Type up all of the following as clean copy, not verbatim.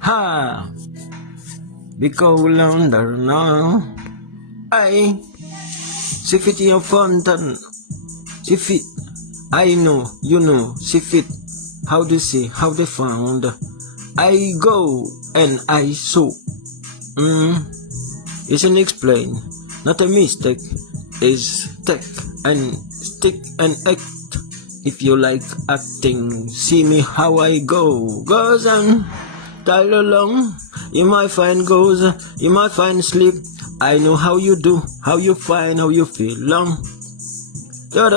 Ha! Because under now. I see fit in your fountain. See fit. I know, you know, see fit. How they say, how they found. I go and I sow. It's an explain, not a mistake. Is take and stick and act. If you like acting, see me how I go. Goes and dial along. You might find goes, you might find sleep. I know how you do, how you find, how you feel long. Go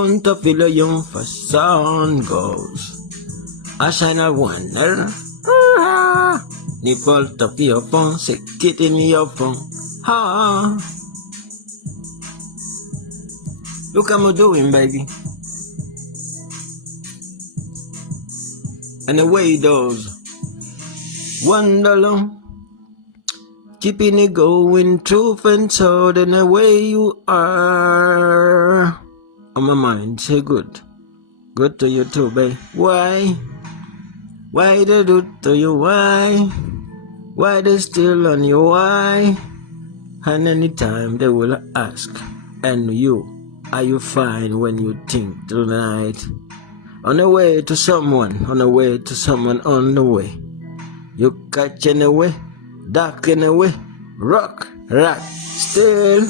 on to feel a young sun goes. I shine a wonder. Nipple to your phone, say it in your phone. Ha! Look how I'm doing, baby. And away it goes. Wonderland. Keeping it going, truth and soul, and away you are. On my mind, say good. Good to you too, babe. Why? Why they do to you? Why? Why they still on you? Why? And anytime they will ask, and you, are you fine when you think tonight? On the way to someone, on the way to someone, on the way. You catch in the way, dark in the way, rock, still.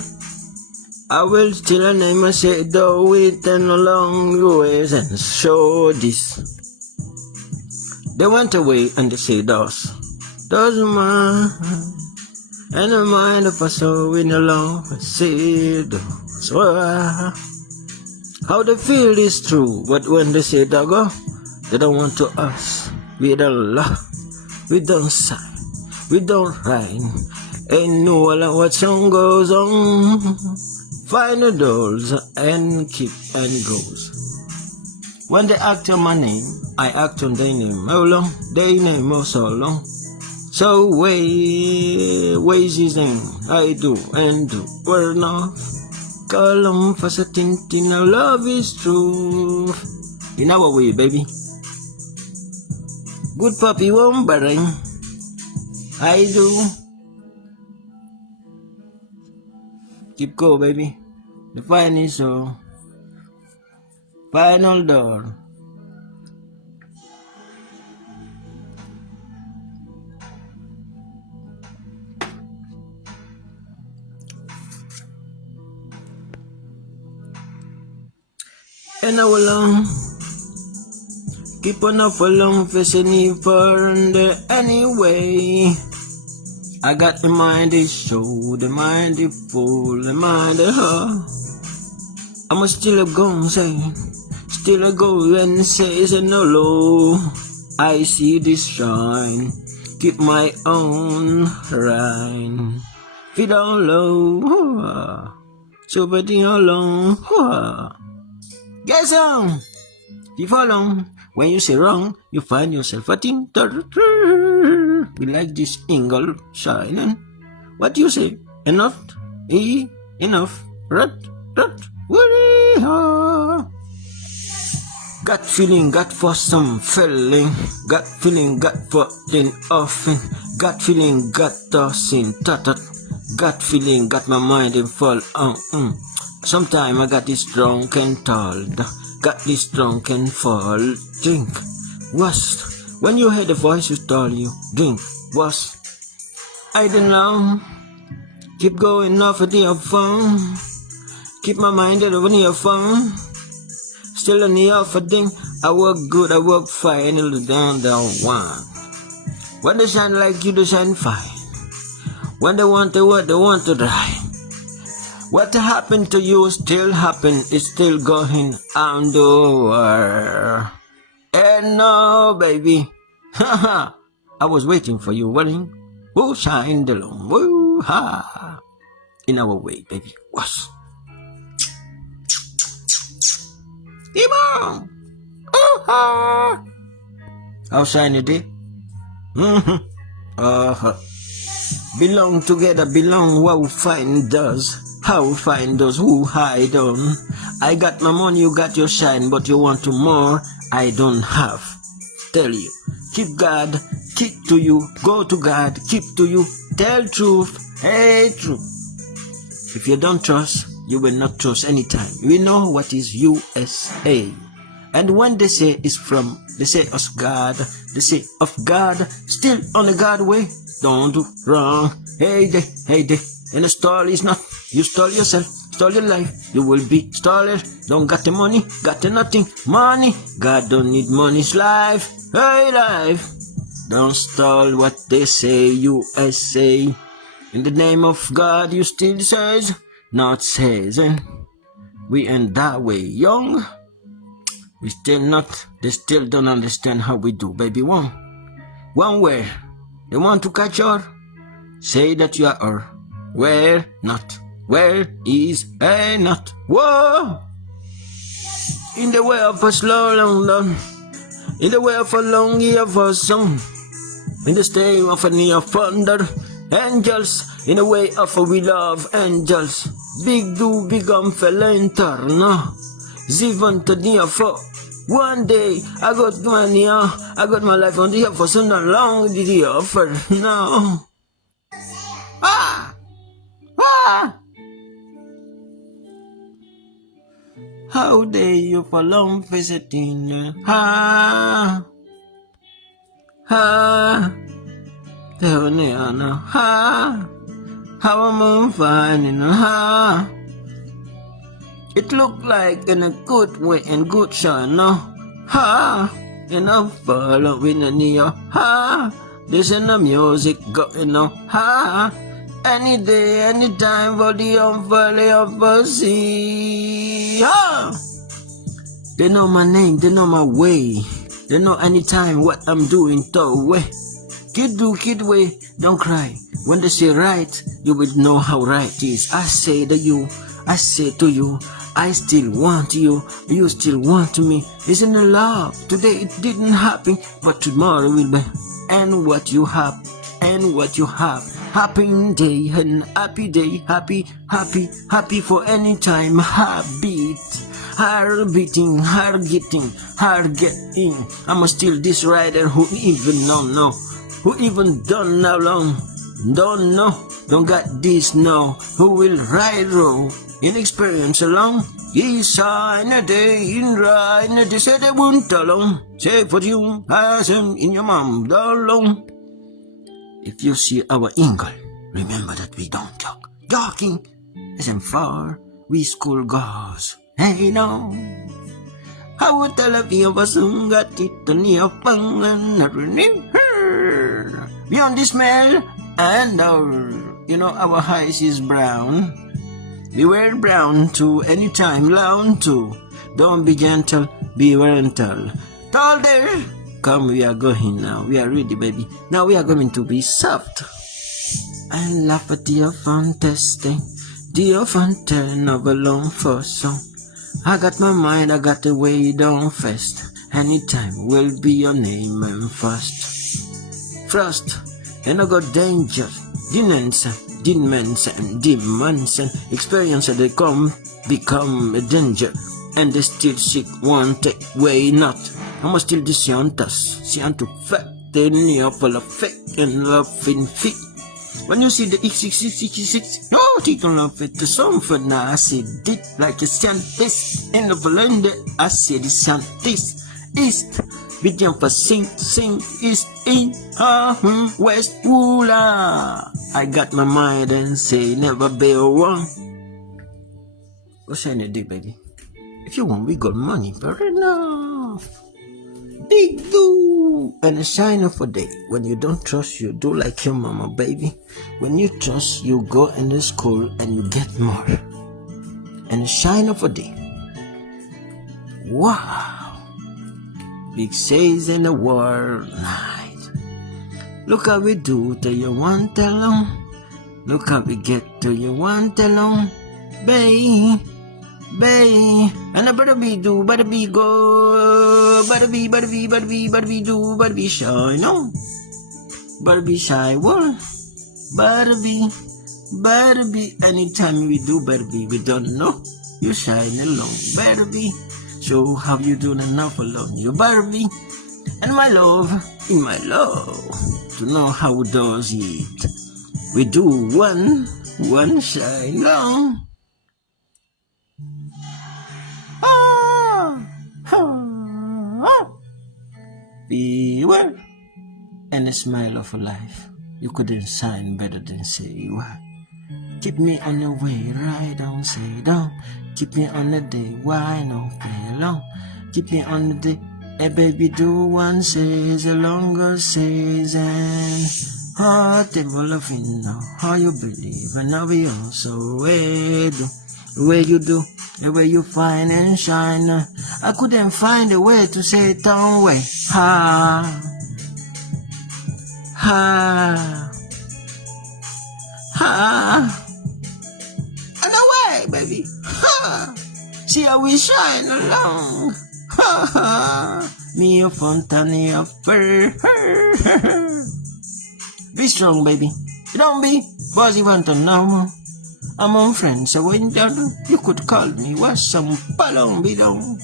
I will still name and say, do it and along the ways and show this. They went away and they say, does mine, and the mind of us so in along and say, does. How they feel is true, but when they say doggo, they don't want to us. We don't laugh, we don't sigh, we don't rhyme. Ain't no all what song goes on. Find the dolls and keep and goes. When they act on my name, I act on their name. How long? Their name oh so long. So ways his name. I do and do. We're enough. Call 'em for certain thing. Our love is true. In our way, baby. Good puppy won't bring. I do. Keep go, baby. The final so. Final door. And I will keep on up for long facing for the anyway. I got the mind is show, the mind is full, the mind is I'm still a gone say, still a go and say no low. I see this shine, keep my own rhyme. Feet down low, so betting alone. Get some, you follow. When you say wrong, you find yourself a thing. We like this angle shining. What do you say? Enough? Enough. Rut. Gut feeling, gut for some feeling. Gut feeling, gut for then often. Gut feeling, gut tossing, tatat. Gut feeling, got my mind in fall. Sometime I got this drunk and told. Got this drunk and fall. Drink. Was. When you hear the voice you tell you, drink. Was. I don't know. Keep going off of your phone. Keep my mind on your phone. Still on the offer thing. I work good, I work fine. It'll down one. When they shine like you, they shine fine. When they want to work, they want to die. What happened to you still happen. It's still going on the world. And no, baby. I was waiting for you, running. Woo, shine the long. Woo, ha. In our way, baby. Was. Come on. Ha. How shine it is? Belong together, belong. What find does. How find those who hide on. I got my money, you got your shine, but you want to more. I don't have. Tell you. Keep God, keep to you, go to God, keep to you, tell truth, hey truth. If you don't trust, you will not trust anytime. We know what is USA. And when they say it's from, they say us God, they say of God, still on the God way. Don't do wrong. Hey there, and the stall is not, you stall yourself, stall your life, you will be stalled. Don't got the money, got the nothing, money. God don't need money's life, hey life. Don't stall what they say, USA. In the name of God, you still says, not says, we ain't that way young. We still not, they still don't understand how we do, baby. One where they want to catch her, say that you are her. Where not? Where is a not? Whoa! In the way of a slow, long, in the way of a long year of a song, in the stay of a near thunder, angels, in the way of a we love angels. Big do big fella interna. Zivan to near for. One day I got money, I got my life on the offer, so not long did he offer. No. How dare you for long visiting? Tell me, how am I finding? It look like in a good way and good shine, no? And I'm following the near, this in the music going on, any day, any time for the unfolly of the sea, They know my name, they know my way, they know anytime what I'm doing, way. Kid way, don't cry. When they say right, you will know how right is. I say to you, I still want you, you still want me. Isn't it love? Today it didn't happen, but tomorrow will be. And what you have, happy day and happy day, happy for any time, heartbeat. Heart beating, heart getting. I'm still this rider who even don't know, who even don't know long, don't know, don't got this now, who will ride row, inexperience along. Yes, in a day, in a day, say they won't alone, say for you, as in your mom, alone. If you see our Ingle, remember that we don't talk. Talking isn't far, we school girls. Hey, no. How would tell if you was got it on your pang and her? Beyond the smell and our eyes is brown. We wear brown too, anytime, loud too. Don't be gentle, be gentle. Tall there. Come, we are going now. We are ready, baby. Now we are going to be soft. I laugh at the fantastic, the fountain of a long first song. I got my mind, I got the way down fast. Anytime will be your name and Frost, and I got danger, demons and experience they become a danger. And they still sick one take way not. I must still see unto fact, they near full of fake and loving feet. When you see the X666, no, take on love it to some for now. I see it like a scientist in the blender. I see the scientist east. We jump for sing, east in west woola. I got my mind and say never be wrong. What's any day, baby? If you want, we got money, fair enough. Big do and a shine of a day. When you don't trust, you do like your mama, baby. When you trust, you go in the school and you get more. And a shine of a day. Wow. Big says in the world night. Look how we do till you want alone. Look how we get till you want alone, babe. And I better be do, better be go, better be do, better be shy, no? Better be shy, what? Better be, anytime we do, better be, we don't know, you shine alone, better be show how you doing enough alone. You Barbie, and my love, in my love, to know how does it. We do one shine long. Beware, and the smile of a life. You couldn't sign better than say you are. Keep me on the way, right on, say down. Keep me on the day, why not play long? Keep me on the day, hey baby, do one says, a longer says, and heart able of it now. How you believe, and now we also way do. The way you do, the way you find and shine. I couldn't find a way to say it on way. Ha, ha, ha. And away, baby. Ha. See how we shine along. Ha ha. Me a fountain of fur. Be strong, baby. Don't be. Bossy want to know. Among friends, so when you could call me, was some palong bidong.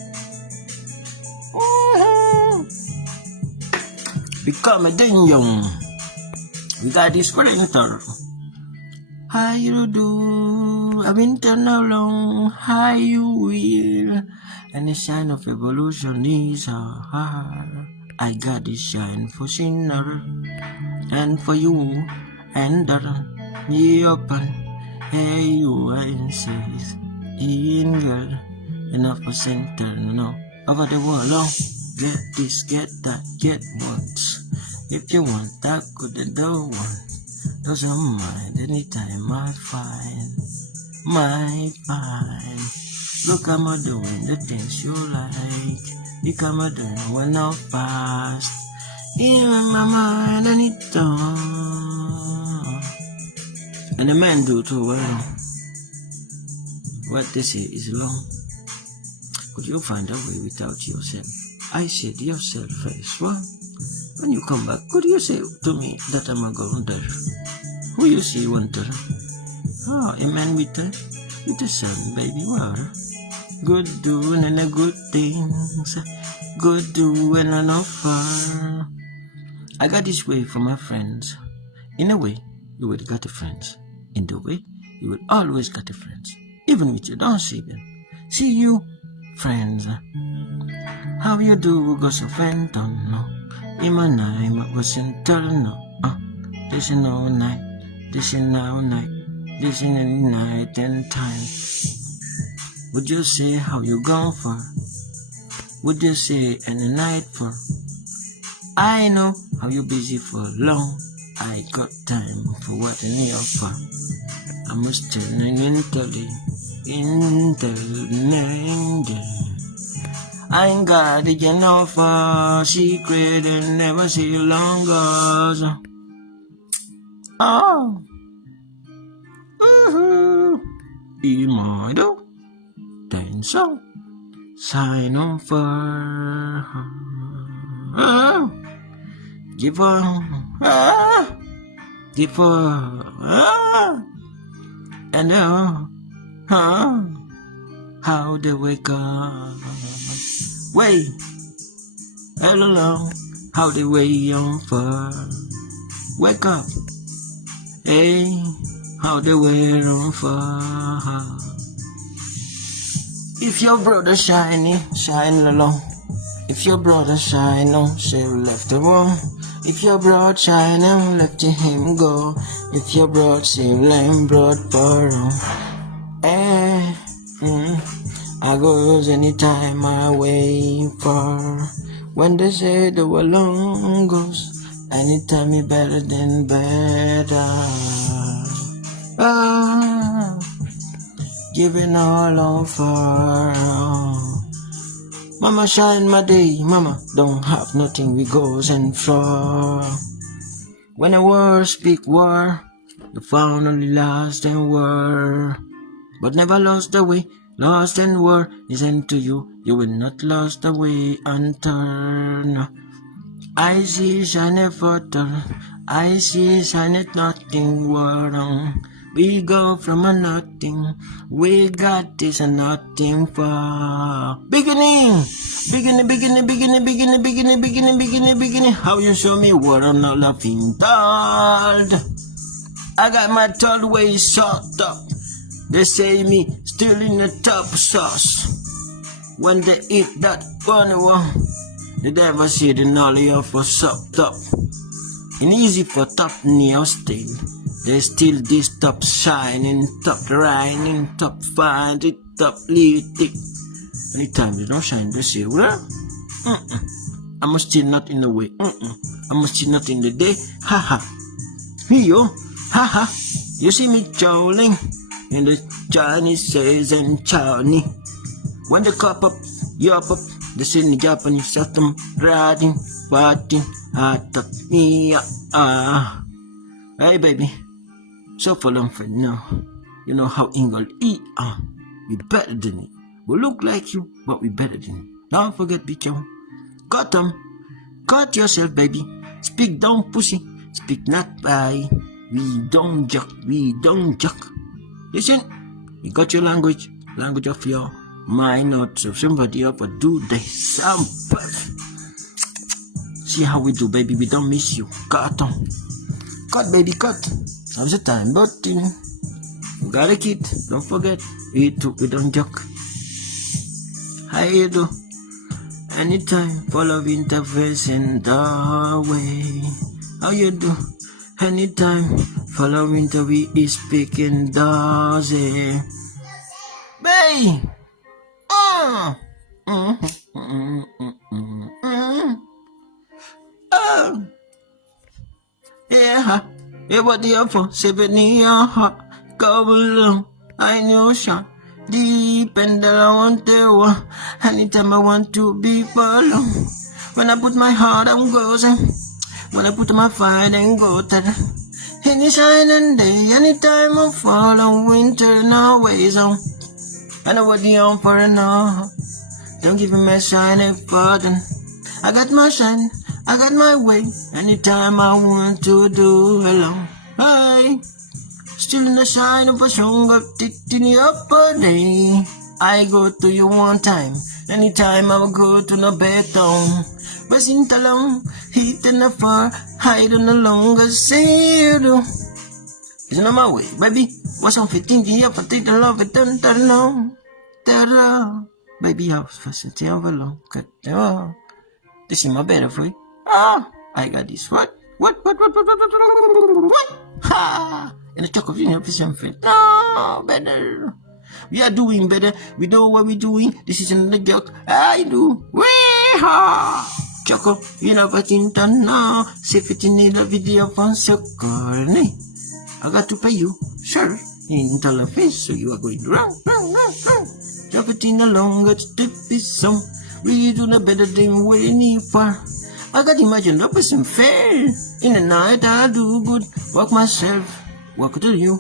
Become a young. We got this printer. How you do? I've been telling how long, how you will. And the sign of evolution is hard. I got this shine for sinner, and for you, and me open. Hey, you and says, in girl, enough percenter, no, over the wall, long. Get this, get that, get once. If you want that, good, and don't want. Doesn't mind anytime I find, Look, I'm a doing the things you like. Become a doing when I'm fast. In my mind, and it done. And the man do too well. What they say is long. Could you find a way without yourself? I said yourself first. What? When you come back, could you say to me that I'm a going there? Who you see wonder? Oh, a man with the sun, baby, water. Good doing and a good things. Good doing and offer. I got this way from my friends. In a way, you would got the friends. In the way, you will always got the friends, even if you don't see them. See you, friends. How you do go so fenton, no? Imanai, was in turn, no? This is no night, this is now night, this is any night and time. Would you say how you gone for? Would you say any night for? I know how you busy for long. I got time for what I need for. I must turn into I ain't got it enough for secret and never see longer. Oh, Imodo, then so sign on for give her. And how they wake up, wait, hello, how they wait on fire, wake up, hey, how they wait on fire. If your brother shiny, shine along. If your brother shine on, she left the room. If your broad shine and left him go. If your broad save lame broad for I goes anytime I wait for. When they say the way long goes, anytime you better than better. Giving all on for. Mama shine my day, mama don't have nothing we goes and for. When a war speak war, the found only lost and war, but never lost the way. Lost and war isn't to you, you will not lost the way and turn. I see shine a photo, I see shine it nothing wrong. We go from a nothing. We got this and nothing for beginning. Beginning. How you show me what I'm not laughing told? I got my third way shot up. They say me still in the top sauce. When they eat that funny one, they never see the knowledge of a sucked up. And easy for top nail still. They still this top shining, top rining, top fine, the top little. Anytime they don't shine, they say, well, I'm still not in the way. I'm still not in the day. Haha. Yo, haha. You see me chowling in the Chinese says and Chinese. When the cup up, you up, the same Japanese system riding, fighting, hot up me. Hey baby, so for long for now. You know how England eat. We better than it. We look like you, but we better than it. Don't forget, be careful. Cut them. Cut yourself, baby. Speak down, pussy. Speak not by. We don't joke. Listen, you got your language of your mind, not so somebody up or do they sound perfect. See how we do, baby. We don't miss you. Cut them. Cut, baby, cut. How's the time, but you got a kid. Don't forget, we don't joke. How you do? Anytime, follow interface in the way. How you do? Anytime, follow into we is speaking does it. Bay! Yeah, what the offer? 7 year hot. Go along, I know shot. Deep and I want to. Anytime I want to be follow. When I put my heart on goes. When I put my fight and go to any shining day, anytime I fall on winter, no ways on. I know what the on for now. Don't give me a shining pardon. I got my shine, I got my way. Anytime I want to do alone. Hey, still in the shine of a song of tit in the upper day. I go to you one time. Anytime I will go to the bedroom. Buzzing along, heating the fire, hiding the longer sail. It's not my way, baby. What's on 15 years for take the love it done that long? Baby, I was first to tell along. This is my better for you. I got this. What? Ha! And the chocolate in your something. No, better. We are doing better. We know what we're doing. This is another joke. I do. Wee-ha! Choco, you know what in done now. See if it in the video from Socorne. I got to pay you, sir, in telephone, so you are going round. Drop it in the longer step is some. We do the better than what you need for. I got imagine that wasn't fair. In the night I do good. Walk myself. Walk to you.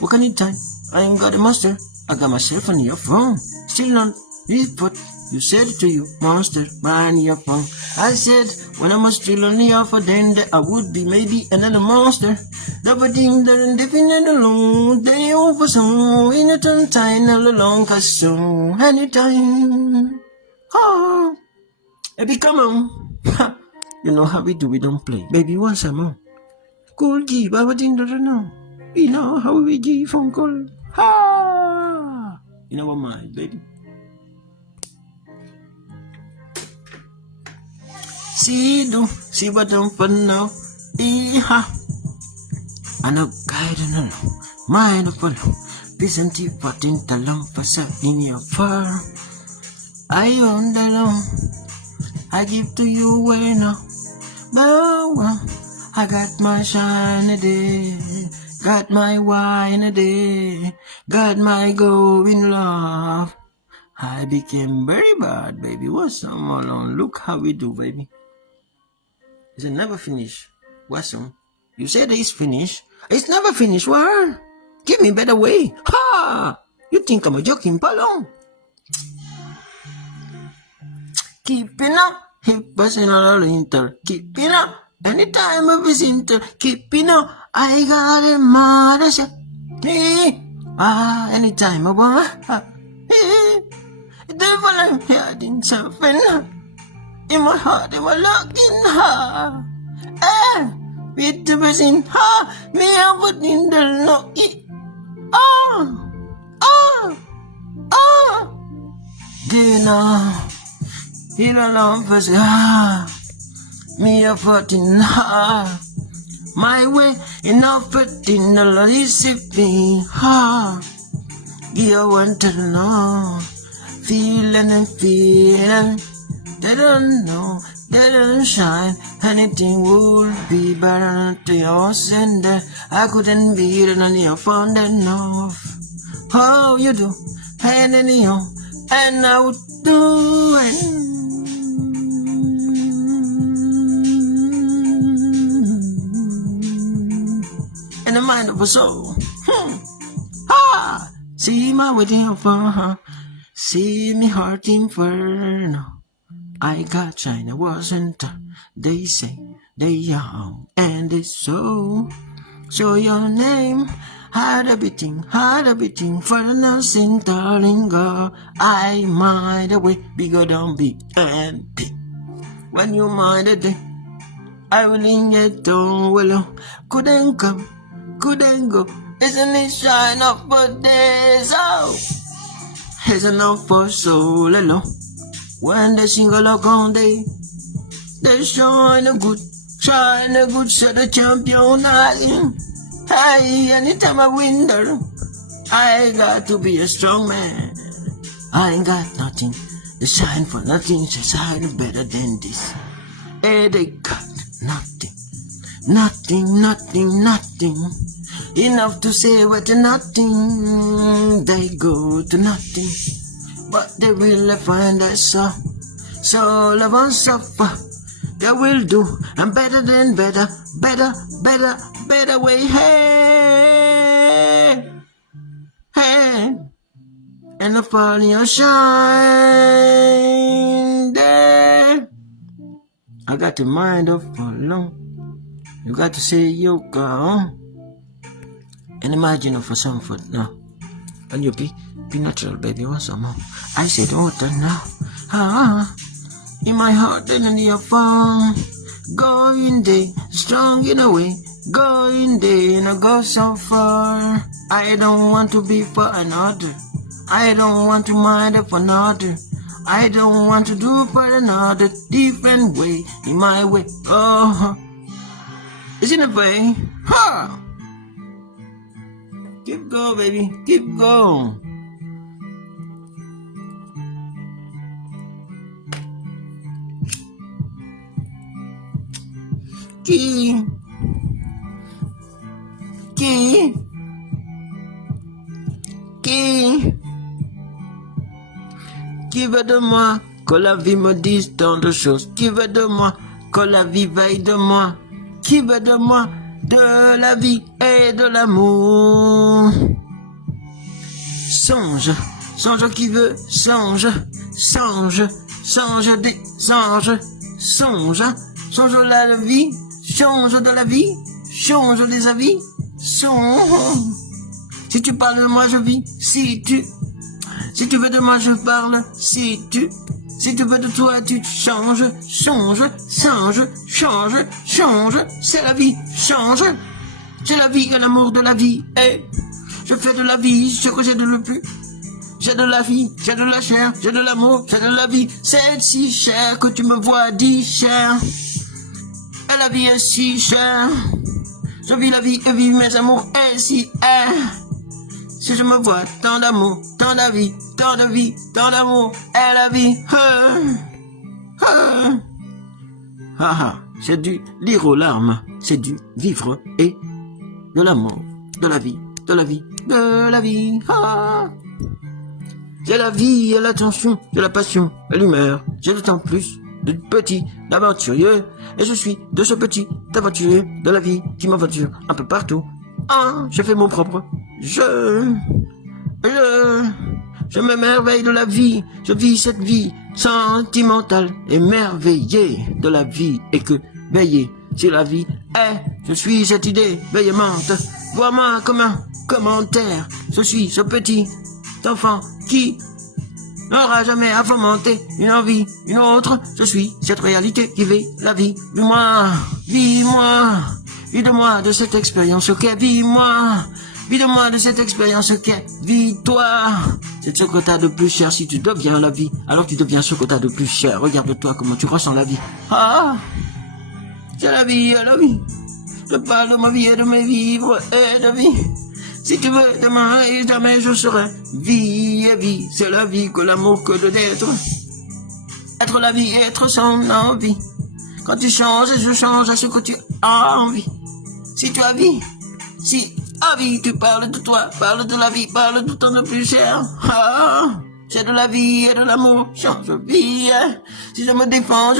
Walk anytime. I ain't got a monster. I got myself on your phone. Still not report. You said it to you, monster, on your phone. I said, when I was still on the offer, then I would be maybe another monster. The thing that indefinite alone, they over some, in a turn time, all along, cause so, anytime. Oh, baby, come on. You know how we do, we don't play. Baby, once more. Cool G, but what in the know? You know how we G phone call. Ha! You know what mine, baby. See what I'm fun now. Ano guide no mind of follow. Listen to what in the long for in your fur. I own the long. I give to you where now. But I got my shine a day. Got my wine a day. Got my going love. I became very bad, baby. What's some alone? Look how we do, baby. Is it never finished? Wasum, you said it's finished. It's never finished, what? Give me a better way. Ha! You think I'm a joking palong? Keeping up, hip buzzing all winter. Keeping up, anytime I visit, keeping up. I got a mother. Anytime I want. Devil, I'm hiding something in my heart, in my locking heart. With the person, me I put in the lock. Dinner, you don't know, person, me a fucking my way, enough in the recipe, you want to know, feeling and feeling, they don't know, they don't shine, anything would be better to yours and I couldn't beat it on your phone enough. Oh, you do, and anyhow, and I would do it. In the mind of a soul. See my wedding for see me heart inferno. I got China wasn't. They say they are, and it's so. So your name had a beating for the nursing, darling girl. I mind away, bigger than big and big. When you mind a day, I will in it don't willow. Couldn't come, couldn't go. Isn't it shine up for days? Oh, it's enough for so little. When they sing along day, they shine a good set of champion. Hey, anytime I win there, I got to be a strong man. I ain't got nothing to shine for nothing, to shine better than this. Hey, they got nothing. Enough to say what to nothing. They go to nothing, but they will find us so love and suffer. They will do, and better than better way. Hey, and the fall in your shine there. I got the mind of alone. You got to say you go and imagine for some food now. And you be natural, baby. Want some more? I said water now. In my heart and in your phone. Going there, strong in a way. Going there and I go so far. I don't want to be for another. I don't want to mind for another. I don't want to do for another different way. In my way. It's in a way. Keep going, baby. Keep going. Qui veut de moi que la vie me dise tant de choses? Qui veut de moi que la vie veille de moi? Qui veut de moi de la vie et de l'amour? Songe qui veut, songe des anges, songe la vie, change de la vie, change des avis, songe. Si tu parles de moi, je vis, si tu veux de moi, je parle, si tu veux de toi, tu changes, change, c'est la vie, change, c'est la vie et l'amour de la vie, et je fais de la vie ce que j'ai de le plus. J'ai de la vie, j'ai de la chair, j'ai de l'amour, j'ai de la vie, c'est si cher que tu me vois dit cher. Et la vie est si chère, je vis la vie et vis mes amours ainsi est. Si je me vois tant d'amour, tant de vie, tant d'amour, et la vie, c'est du lire aux larmes, c'est du vivre et de l'amour, de la vie. J'ai la vie et l'attention, j'ai la passion et l'humeur, j'ai d'autant plus de petit d'aventurieux, et je suis de ce petit aventurier de la vie qui m'aventure un peu partout. Je fais mon propre jeu. Je m'émerveille de la vie, je vis cette vie sentimentale, émerveillée de la vie, et que veiller si la vie est, je suis cette idée veillemante, vois-moi comme commentaire. Je suis ce petit enfant qui n'aura jamais à fomenter une envie, une autre. Je suis cette réalité qui vit la vie. Vis-moi, vis-moi, vis-de-moi de cette expérience, ok, vis-moi. Vis-de-moi de cette expérience qu'est, vis-toi. C'est ce que t'as de plus cher. Si tu deviens la vie, alors tu deviens ce que t'as de plus cher. Regarde-toi comment tu ressens la vie. Ah, c'est la vie, la vie. Je parle de ma vie et de mes vivres et de vie. Si tu veux, demain et jamais je serai. Vie et vie, c'est la vie que l'amour que de d'être. Être la vie, être son envie. Quand tu changes, je change à ce que tu as envie. Si tu as vie, si à vie, tu parles de toi, parle de la vie, parle de ton plus cher. Ah, c'est de la vie et de l'amour, change de vie. Si je me défends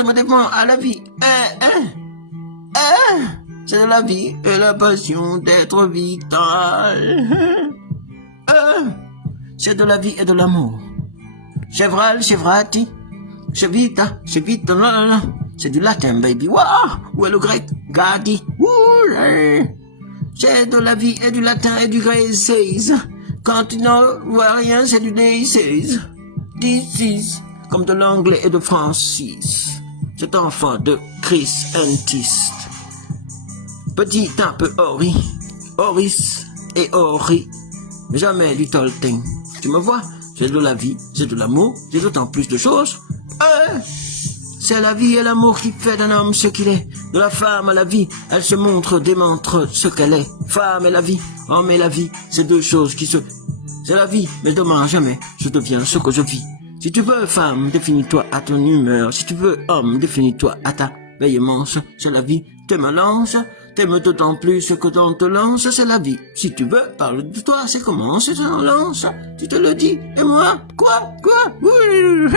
à la vie. C'est de la vie et la passion d'être vital. C'est de la vie et de l'amour. Chevral, chevrati, chevita, chevita, non. C'est du latin, baby. Wow, où est le grec? Gadi. C'est de la vie et du latin et du grec 16. Quand tu n'en vois rien, c'est du day 16. This is comme de l'anglais et de Francis. Cet enfant de Chris Antist. Petit un peu Horis et Ori, mais jamais du Tolkien. Tu me vois? C'est de la vie, c'est de l'amour, c'est d'autant plus de choses. C'est la vie et l'amour qui fait d'un homme ce qu'il est. De la femme à la vie, elle se démontre ce qu'elle est. Femme et la vie, homme et la vie, c'est deux choses qui se... C'est la vie, mais demain jamais, je deviens ce que je vis. Si tu veux femme, définis-toi à ton humeur. Si tu veux homme, définis-toi à ta veillemence. C'est la vie, t'aimes lance, t'aimes d'autant plus que dans te lance, c'est la vie. Si tu veux, parle de toi, c'est comment, c'est un lance. Tu te le dis, et moi, quoi, oui,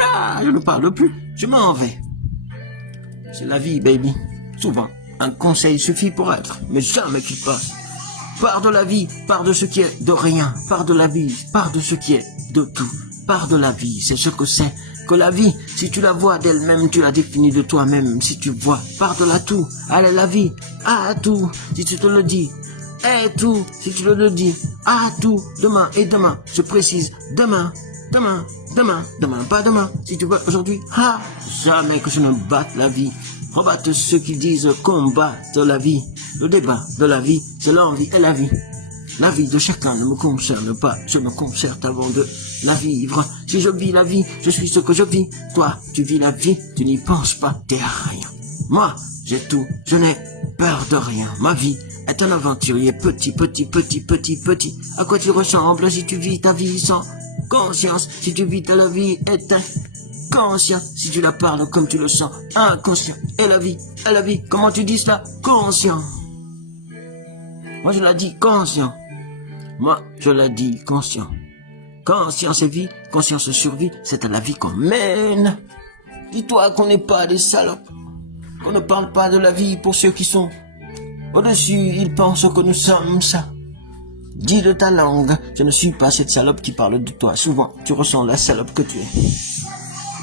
je ne parle plus, je m'en vais. C'est la vie, baby. Souvent, un conseil suffit pour être, mais jamais qu'il passe. Pars de la vie, pars de ce qui est de rien. Pars de la vie, pars de ce qui est de tout. Pars de la vie, c'est ce que c'est. Que la vie, si tu la vois d'elle-même, tu la définis de toi-même. Si tu vois, pars de la tout. Allez, la vie, à tout. Si tu te le dis, et tout. Si tu le dis, à tout. Demain et demain, je précise, demain, pas demain. Si tu veux aujourd'hui, jamais que je ne batte la vie. Rebatte ceux qui disent combattre la vie. Le débat de la vie, c'est l'envie et la vie. La vie de chacun ne me concerne pas, je me concerte avant de la vivre. Si je vis la vie, je suis ce que je vis. Toi, tu vis la vie, tu n'y penses pas, t'es rien. Moi, j'ai tout, je n'ai peur de rien. Ma vie est un aventurier petit. À quoi tu ressembles si tu vis ta vie sans conscience? Si tu vis ta vie est inconscient. Si tu la parles comme tu le sens, inconscient. Et la vie, comment tu dis cela? Conscient. Moi je la dis conscient. Moi je la dis conscient. Conscience et vie, conscience et survie, c'est à la vie qu'on mène. Dis-toi qu'on n'est pas des salopes. Qu'on ne parle pas de la vie pour ceux qui sont au-dessus, ils pensent que nous sommes ça. Dis de ta langue, je ne suis pas cette salope qui parle de toi. Souvent, tu ressens la salope que tu es.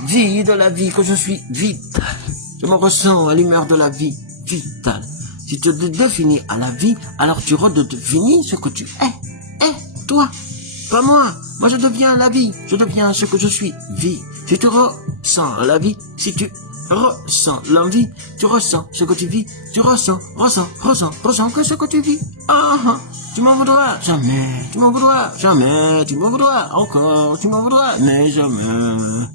Vis de la vie que je suis vital. Je me ressens à l'humeur de la vie vitale. Si tu te définis à la vie, alors tu redéfinis ce que tu es. Toi, pas moi. Moi, je deviens la vie. Je deviens ce que je suis, vie. Si tu ressens la vie, si tu ressens l'envie, tu ressens ce que tu vis. Tu ressens que ce que tu vis. Tu m'en voudras jamais. Tu m'en voudras jamais. Tu m'en voudras encore. Tu m'en voudras, mais jamais.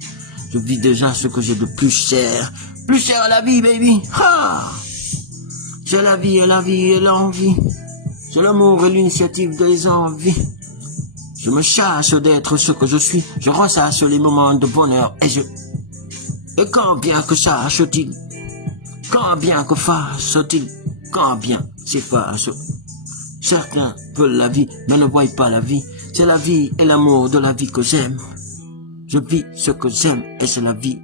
Je vis déjà ce que j'ai de plus cher. Plus cher à la vie, baby. C'est la vie et l'envie. C'est l'amour et l'initiative des envies. Je me chasse d'être ce que je suis. Je ressasse les moments de bonheur et quand bien que sache-t-il, quand bien que fasse-t-il, quand bien s'efface. Certains veulent la vie, mais ne voient pas la vie. C'est la vie et l'amour de la vie que j'aime. Je vis ce que j'aime et c'est la vie.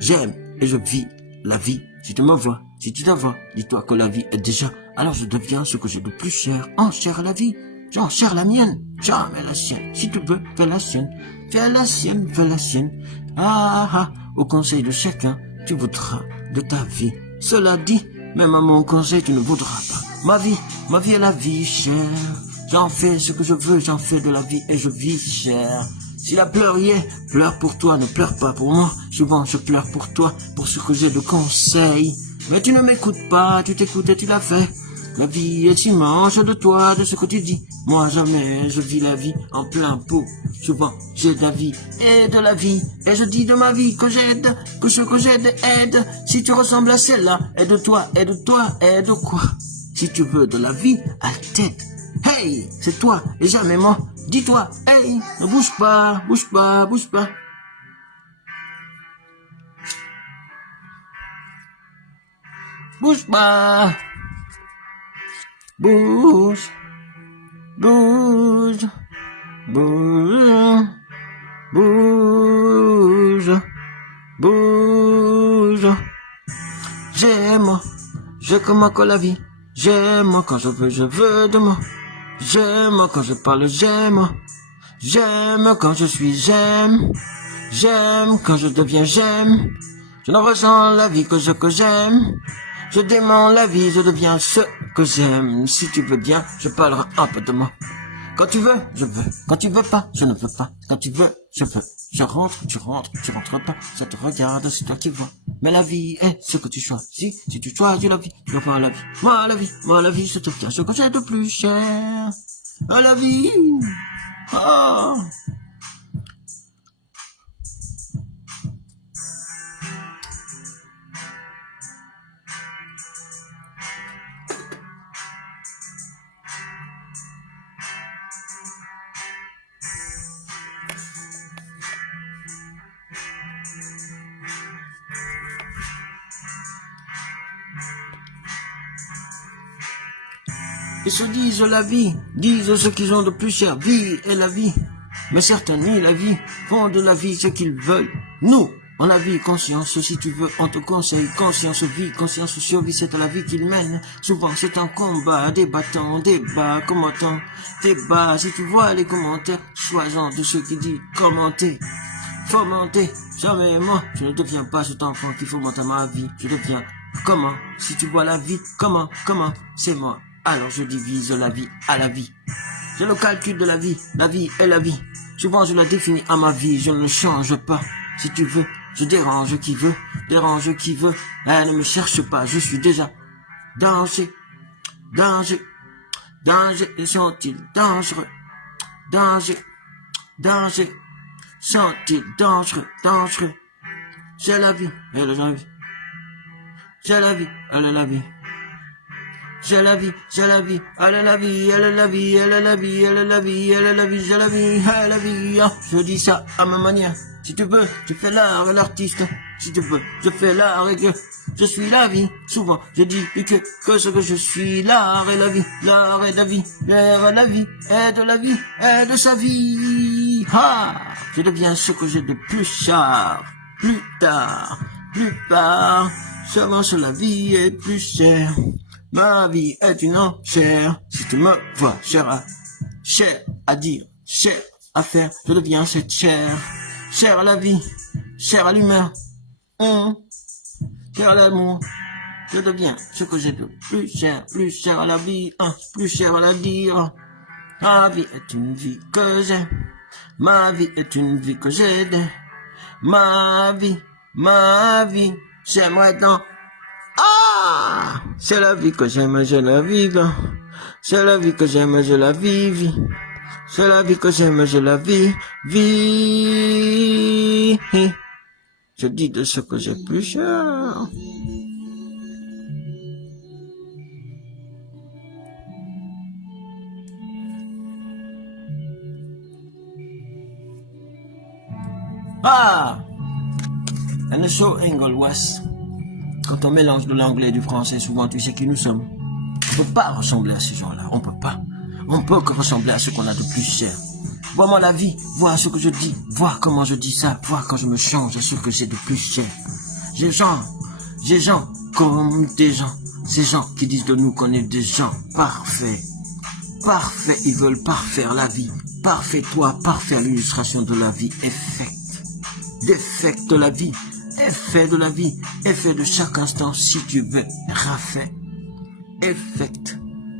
J'aime et je vis la vie. Si tu me vois, si tu te vois, dis-toi que la vie est déjà. Alors je deviens ce que j'ai de plus cher. Enchère la vie. J'enchère la mienne. Jamais la sienne. Si tu veux, fais la sienne. Fais la sienne, fais la sienne. Au conseil de chacun, tu voudras de ta vie. Cela dit, même à mon conseil, tu ne voudras pas. Ma vie est la vie chère. J'en fais ce que je veux, j'en fais de la vie et je vis, cher. Si la pleure y est, pleure pour toi, ne pleure pas pour moi. Souvent je pleure pour toi, pour ce que j'ai de conseils. Mais tu ne m'écoutes pas, tu t'écoutes et tu l'as fait. La vie est immense de toi, de ce que tu dis. Moi jamais je vis la vie en plein pot. Souvent j'ai de la vie et de la vie. Et je dis de ma vie que j'aide, que ce que j'aide aide. Si tu ressembles à celle-là, aide-toi, aide-toi, aide quoi? Si tu veux de la vie, à tête. Hey, c'est toi et jamais moi. Dis-toi, hey, ne bouge pas, bouge pas, bouge pas. Bouge pas. Bouge, bouge, bouge, bouge, bouge. J'aime, je comme la vie. J'aime quand je veux de moi. J'aime quand je parle, j'aime. J'aime quand je suis, j'aime. J'aime quand je deviens, j'aime. Je ne ressens la vie que j'aime. Je dément la vie, je deviens ce que j'aime. Si tu veux bien, je parlerai un peu de moi. Quand tu veux, je veux. Quand tu veux pas, je ne veux pas. Quand tu veux, je veux. Je rentre, tu rentres pas. Ça te regarde, c'est toi qui vois. Mais la vie est ce que tu choisis. Si tu choisis la vie, je prends la vie. Moi la vie, je te tiens ce que j'ai de plus cher. À la vie. Oh. Ils se disent la vie, disent ce qu'ils ont de plus cher, vie et la vie. Mais certains nient la vie, font de la vie ce qu'ils veulent. Nous, on a vie, conscience, si tu veux, on te conseille, conscience, vie, conscience, survie, c'est à la vie qu'ils mènent. Souvent c'est un combat, débattant, débat, commentant, débat, si tu vois les commentaires, sois-en de ceux qui disent commenter, fomenter. Jamais moi, je ne deviens pas cet enfant qui fomente ma vie, je deviens comment, si tu vois la vie, comment, c'est moi. Alors je divise la vie à la vie. J'ai le calcul de la vie est la vie. Souvent je la définis à ma vie, je ne change pas. Si tu veux, je dérange qui veut, Elle ne me cherche pas, je suis déjà danger, sont-ils dangereux, danger, sont-ils dangereux. J'ai la vie, elle est la vie. J'ai la vie, elle est la vie. J'ai la vie, elle est la vie, elle est la vie, elle est la vie, elle est la vie, elle est la vie, j'ai la vie, elle est la vie. Je dis ça à ma manière. Si tu veux, je fais l'art et l'artiste. Si tu veux, je fais l'art et que je suis la vie. Souvent, je dis que ce que je suis, l'art et la vie, l'art et la vie, l'air et la vie, et de la vie, et de sa vie. Ah, je deviens ce que j'ai de plus cher, plus tard, j'avance la vie est plus chère. Ma vie est une enchère, si tu me vois, cher à dire, cher à faire, je deviens cette chair, cher à la vie, cher à l'humeur, cher à l'amour, je deviens ce que j'ai de plus cher à la vie, plus cher à la dire. Ma vie est une vie que j'aime, ma vie est une vie que j'aide, ma vie, j'aimerais dans. Ah, c'est la vie que j'aime, je la vive. C'est la vie que j'aime, je la vive. C'est la vie que j'aime, je la vis. Je dis de ce que j'ai plus cher. Ah, and the show angle was. Quand on mélange de l'anglais et du français, souvent tu sais qui nous sommes. On peut pas ressembler à ces gens-là, on peut pas. On peut que ressembler à ce qu'on a de plus cher. Vois-moi la vie, vois ce que je dis, vois comment je dis ça, vois quand je me change à ce que j'ai de plus cher. J'ai gens comme des gens, ces gens qui disent de nous qu'on est des gens parfaits. Parfaits, ils veulent parfaire la vie. Parfait toi, parfaire l'illustration de la vie, défecte la vie. Effet de la vie, effet de chaque instant, si tu veux, rafait, effect,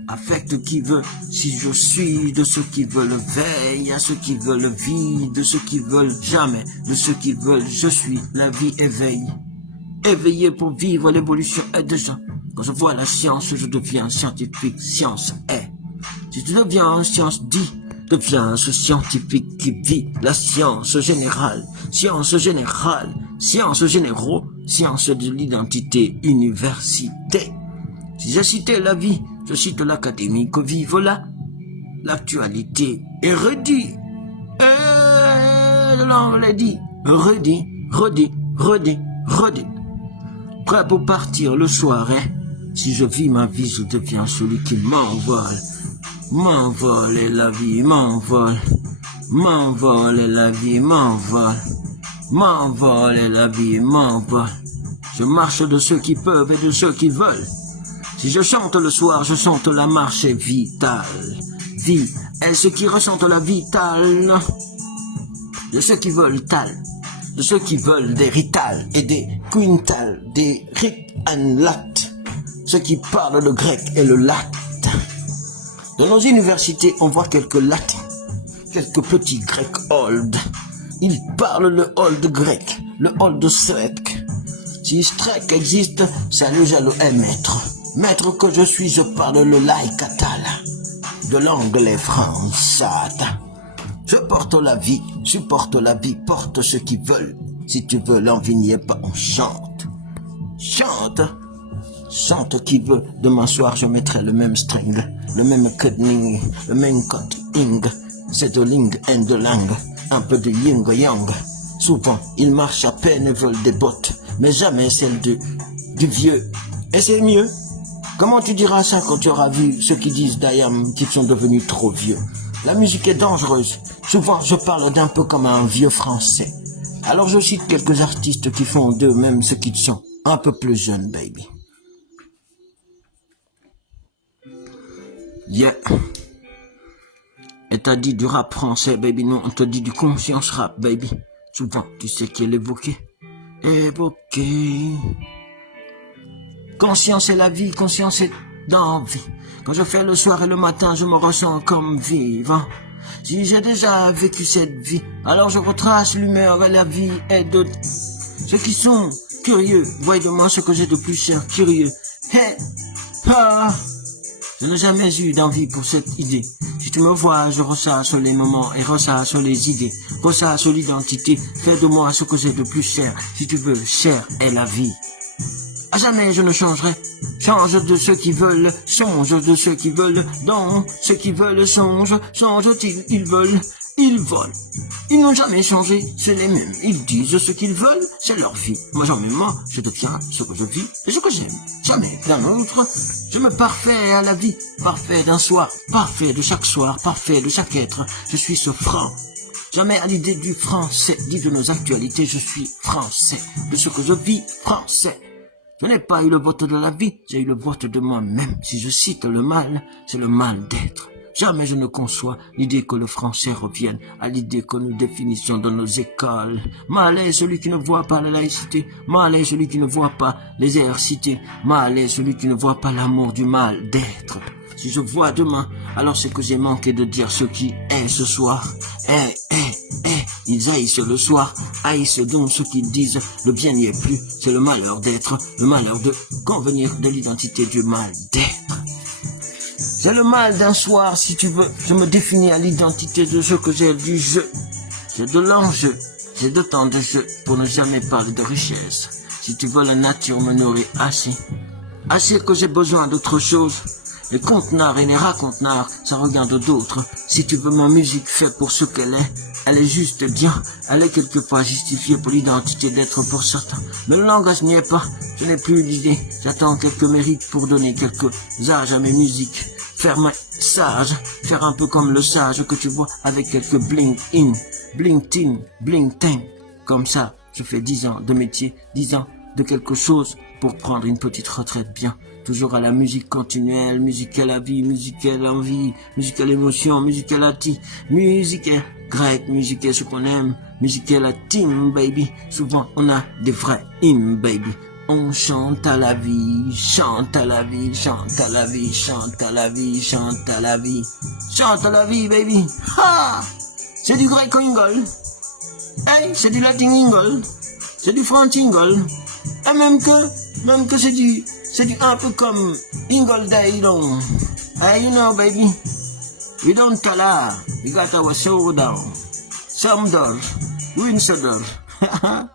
affecte qui veut. Si je suis de ceux qui veulent veille, à ceux qui veulent vie, de ceux qui veulent jamais, de ceux qui veulent je suis, la vie éveille. Éveillé pour vivre, l'évolution est déjà. Quand je vois la science, je deviens scientifique, science est. Si tu deviens science dit, deviens ce scientifique qui vit la science générale, science générale, science généraux, science de l'identité, université. Si je citais la vie, je cite l'académie que vive là. L'actualité est redit. Et l'anglais dit, redit, redit, redit, redit. Prêt pour partir le soir, hein? Si je vis ma vie, je deviens celui qui m'envole. M'envole et la vie m'envole. M'envole et la vie m'envole. M'envole et la vie m'envole. Je marche de ceux qui peuvent et de ceux qui veulent. Si je chante le soir, je chante la marche vitale. Vie est ceux qui ressentent la vitale. De ceux qui veulent tal. De ceux qui veulent des ritals et des quintals, des rit and lat. Ceux qui parlent le grec et le latin. Dans nos universités, on voit quelques latins, quelques petits grecs old. Ils parlent le old grec, le old strek. Si strek existe, c'est le jaloux est maître. Maître que je suis, je parle le laïcatal, de l'anglais français. Je porte la vie, supporte la vie, porte ceux qui veulent. Si tu veux, l'envie n'y est pas, on chante. Chante. Chante qui veut. Demain soir, je mettrai le même string, le même cutting, le même cutting. C'est de ling and de lang, un peu de yin yang. Souvent, ils marchent à peine et veulent des bottes, mais jamais celles du vieux. Et c'est mieux. Comment tu diras ça quand tu auras vu ceux qui disent d'Ayam qu'ils sont devenus trop vieux? La musique est dangereuse. Souvent, je parle d'un peu comme un vieux français. Alors je cite quelques artistes qui font d'eux-mêmes ce qu'ils sont. Un peu plus jeunes, baby. Yeah. Et t'as dit du rap français, baby. Non, on te dit du conscience rap, baby. Souvent, tu sais qui est l'évoqué. Évoqué. Conscience est la vie, conscience est d'envie. Quand je fais le soir et le matin, je me ressens comme vivant. Si j'ai déjà vécu cette vie, alors je retrace l'humeur et la vie est de... Ceux qui sont curieux, voient de moi ce que j'ai de plus cher, curieux. Hey, ah. Je n'ai jamais eu d'envie pour cette idée. Si tu me vois, je ressasse les moments et ressasse les idées. Ressasse l'identité, fais de moi ce que j'ai de plus cher. Si tu veux, cher est la vie. À jamais je ne changerai. Change de ceux qui veulent, songe de ceux qui veulent, donc ceux qui veulent changent-ils, ils veulent, ils volent. Ils n'ont jamais changé, c'est les mêmes. Ils disent ce qu'ils veulent, c'est leur vie. Moi j'en mets moi, je deviens ce que je vis et ce que j'aime. Jamais d'un autre. Je me parfais à la vie, parfait d'un soir, parfait de chaque soir, parfait de chaque être. Je suis ce franc. Jamais à l'idée du français, dit de nos actualités, je suis français. De ce que je vis, français. Je n'ai pas eu le vote de la vie, j'ai eu le vote de moi-même. Si je cite le mal, c'est le mal d'être. Jamais je ne conçois l'idée que le français revienne à l'idée que nous définissons dans nos écoles. Mal est celui qui ne voit pas la laïcité, mal est celui qui ne voit pas les airs cités, mal est celui qui ne voit pas l'amour du mal d'être. Si je vois demain, alors c'est que j'ai manqué de dire ce qui est ce soir. Ils haïssent le soir, haïssent donc ce qu'ils disent, le bien n'y est plus, c'est le malheur d'être, le malheur de convenir de l'identité du mal d'être. C'est le mal d'un soir, si tu veux, je me définis à l'identité de ce que j'ai du jeu. J'ai de l'enjeu, j'ai de temps de jeu pour ne jamais parler de richesse. Si tu veux, la nature me nourrit assez. Assez que j'ai besoin d'autre chose. Les contenards et les racontenards, ça regarde d'autres. Si tu veux, ma musique fait pour ce qu'elle est. Elle est juste bien, elle est quelquefois justifiée pour l'identité d'être pour certains. Mais le langage n'y est pas, je n'ai plus d'idée. J'attends quelques mérites pour donner quelques âges à mes musiques. Faire mes sages, faire un peu comme le sage que tu vois avec quelques bling-in, bling-tin, bling-ting. Comme ça, je fais 10 ans de métier, 10 ans de quelque chose pour prendre une petite retraite bien. Toujours à la musique continuelle, musique à la vie, musique à l'envie, musique à l'émotion, musique à la musique est grec, musique est ce qu'on aime, musique est la team, baby. Souvent, on a des vrais hymnes, baby. On chante à la vie, chante à la vie, chante à la vie, chante à la vie, chante à la vie. Chante à la vie, baby. Ha! C'est du grec ingol. Hey, c'est du latin ingol. C'est du French ingol. Et même que c'est du un peu comme ingol day, don't. Hey, you know, baby. We don't tala. We got our soul down. Some dollars. Windsor dollars.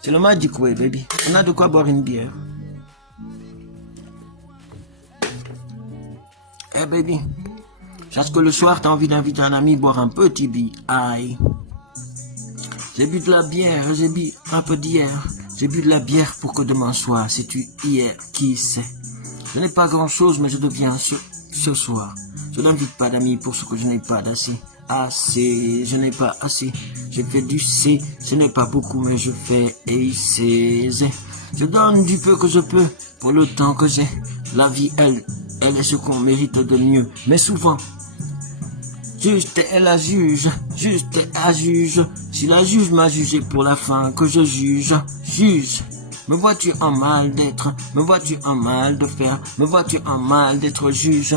C'est le magic way, baby. On a de quoi boire une bière. Eh, baby. Parce que le soir, t'as envie d'inviter un ami boire un petit aïe. J'ai bu de la bière, j'ai bu un peu d'hier. J'ai bu de la bière pour que demain soir, sais-tu hier, qui sait. Je n'ai pas grand-chose, mais je deviens ce soir. Je n'invite pas d'amis pour ce que je n'ai pas d'assez. Assez, je n'ai pas assez. J'ai fait du C, ce n'est pas beaucoup, mais je fais C. Je donne du peu que je peux pour le temps que j'ai. La vie, elle est ce qu'on mérite de mieux. Mais souvent, juste est la juge, juste est la juge. Si la juge m'a jugé pour la fin que je juge, juge. Me vois-tu en mal d'être, me vois-tu en mal de faire, me vois-tu en mal d'être juge.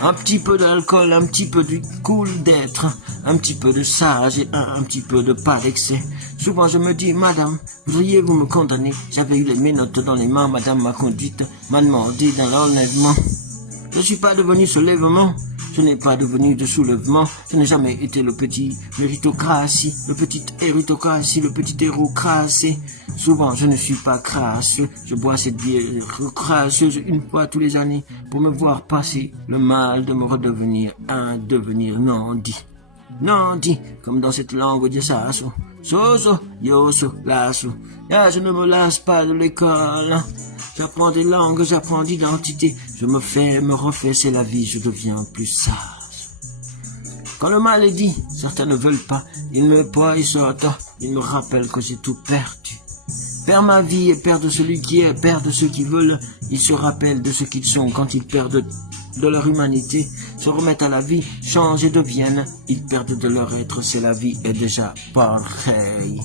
Un petit peu d'alcool, un petit peu du cool d'être, un petit peu de sage et un petit peu de pas d'excès. Souvent je me dis, madame, voudriez-vous me condamner? J'avais eu les menottes dans les mains, madame m'a conduite, m'a demandé dans l'enlèvement. Je suis pas devenu soulèvement, je n'ai pas devenu de soulèvement, je n'ai jamais été le petit méritocratie, le petit héritocratie, le petit héros crassé. Souvent je ne suis pas crasse, je bois cette bière crasseuse une fois tous les années pour me voir passer le mal de me redevenir un devenir non dit. Non dit, comme dans cette langue de sasso. Soso, yoso, lasso. Ah, je ne me lasse pas de l'école. J'apprends des langues, j'apprends d'identité. Je me fais, me refais, c'est la vie, je deviens plus sage. Quand le mal est dit, certains ne veulent pas. Ils me poissent, ils me rappellent que j'ai tout perdu. Père ma vie et père de celui qui est, père de ceux qui veulent. Ils se rappellent de ce qu'ils sont quand ils perdent de leur humanité, se remettent à la vie, changent et deviennent. Ils perdent de leur être, c'est la vie est déjà pareil.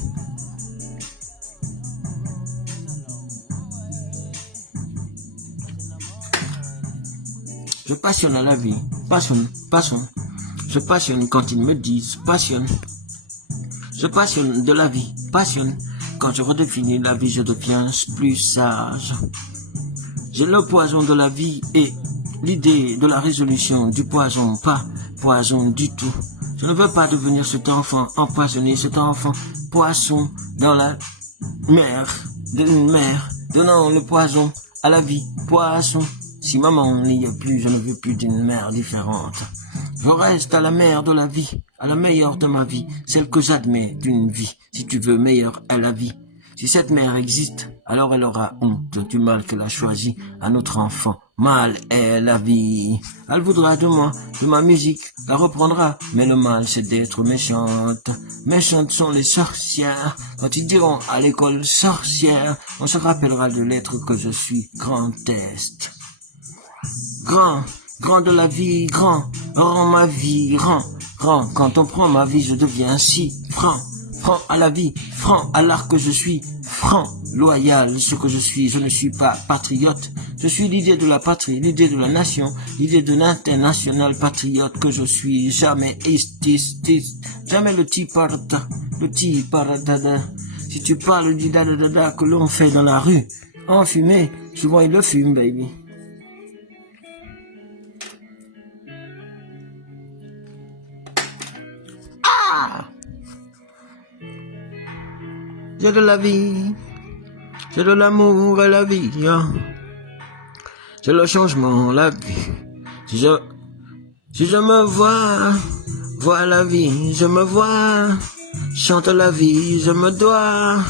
Je passionne à la vie, passionne. Je passionne quand ils me disent passionne. Je passionne de la vie, passionne. Quand je redéfinis la vie, je deviens plus sage. J'ai le poison de la vie et l'idée de la résolution du poison, pas poison du tout. Je ne veux pas devenir cet enfant empoisonné, cet enfant poisson dans la mer, d'une mer, donnant le poison à la vie, poisson. Si maman n'y est plus, je ne veux plus d'une mère différente. Je reste à la mer de la vie, à la meilleure de ma vie, celle que j'admets d'une vie. Si tu veux meilleure est la vie. Si cette mère existe, alors elle aura honte du mal qu'elle a choisi à notre enfant. Mal est la vie. Elle voudra de moi, de ma musique, la reprendra. Mais le mal, c'est d'être méchante. Méchantes sont les sorcières. Quand ils diront à l'école sorcière, on se rappellera de l'être que je suis, Grand Est. Grand de la vie, grand ma vie, rend. Quand on prend ma vie, je deviens si franc à la vie, franc à l'art que je suis, franc, loyal, ce que je suis. Je ne suis pas patriote, je suis l'idée de la patrie, l'idée de la nation, l'idée de l'international patriote que je suis. Jamais jamais le petit parata. Si tu parles du dada que l'on fait dans la rue, en fumée, souvent il le fume, baby. J'ai de la vie, j'ai de l'amour à la vie, j'ai le changement, la vie. Si je me vois la vie, je me vois, chante la vie, je me dois,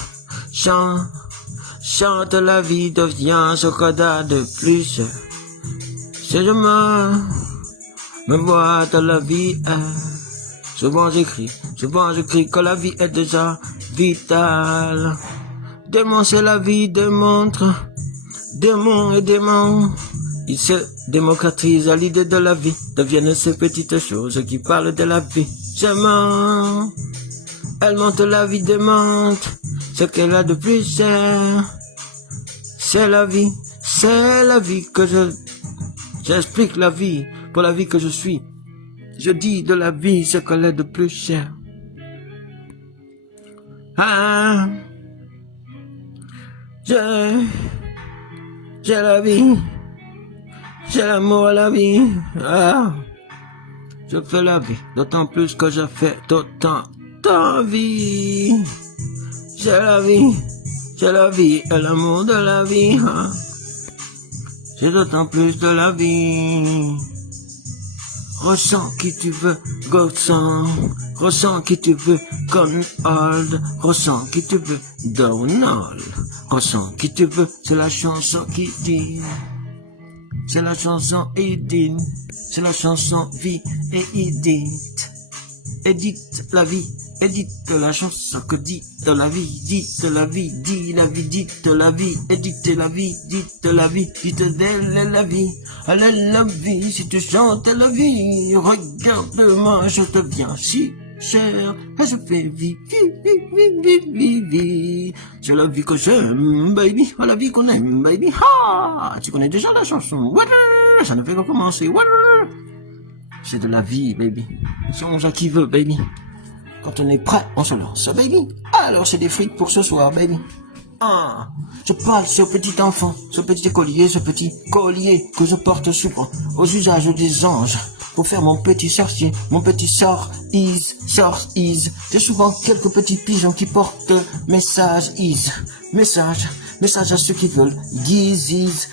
chante la vie, devient ce qu'on a de plus. Si je me vois dans la vie, souvent j'écris que la vie est déjà vitale. Démon, c'est la vie, démontre. Démon et démon, ils se démocratisent à l'idée de la vie. Deviennent ces petites choses qui parlent de la vie. Elle monte la vie démente. Ce qu'elle a de plus cher, c'est la vie que j'explique la vie pour la vie que je suis. Je dis de la vie ce qu'elle est de plus cher. Ah, j'ai la vie, j'ai l'amour à la vie. Ah, je fais la vie, d'autant plus que je fais d'autant d'envie. J'ai la vie et l'amour de la vie. Ah. J'ai d'autant plus de la vie. Ressens qui tu veux, Godson. Ressens qui tu veux, Conhold. Ressens qui tu veux, Donald. Ressens qui tu veux, c'est la chanson qui dit. C'est la chanson Edith. C'est la chanson Vie et Edith. Édite la vie, édite la chanson que dit de la vie, dites la vie, dit la vie, dites la vie, édite la vie, dites la vie, dites d'elle est la vie, elle est la vie, si tu chantes la vie, regarde-moi, je deviens si cher, et je fais vie, c'est la vie que j'aime, baby, la vie qu'on aime, baby, ha, tu connais déjà la chanson, ça ne fait que commencer, c'est de la vie, baby. Si on qui veut, baby. Quand on est prêt, on se lance, baby. Alors c'est des frites pour ce soir, baby. Ah, je parle ce petit enfant, ce petit collier que je porte souvent aux usages des anges. Pour faire mon petit sorcier, mon petit sort is. J'ai souvent quelques petits pigeons qui portent message à ceux qui veulent disease.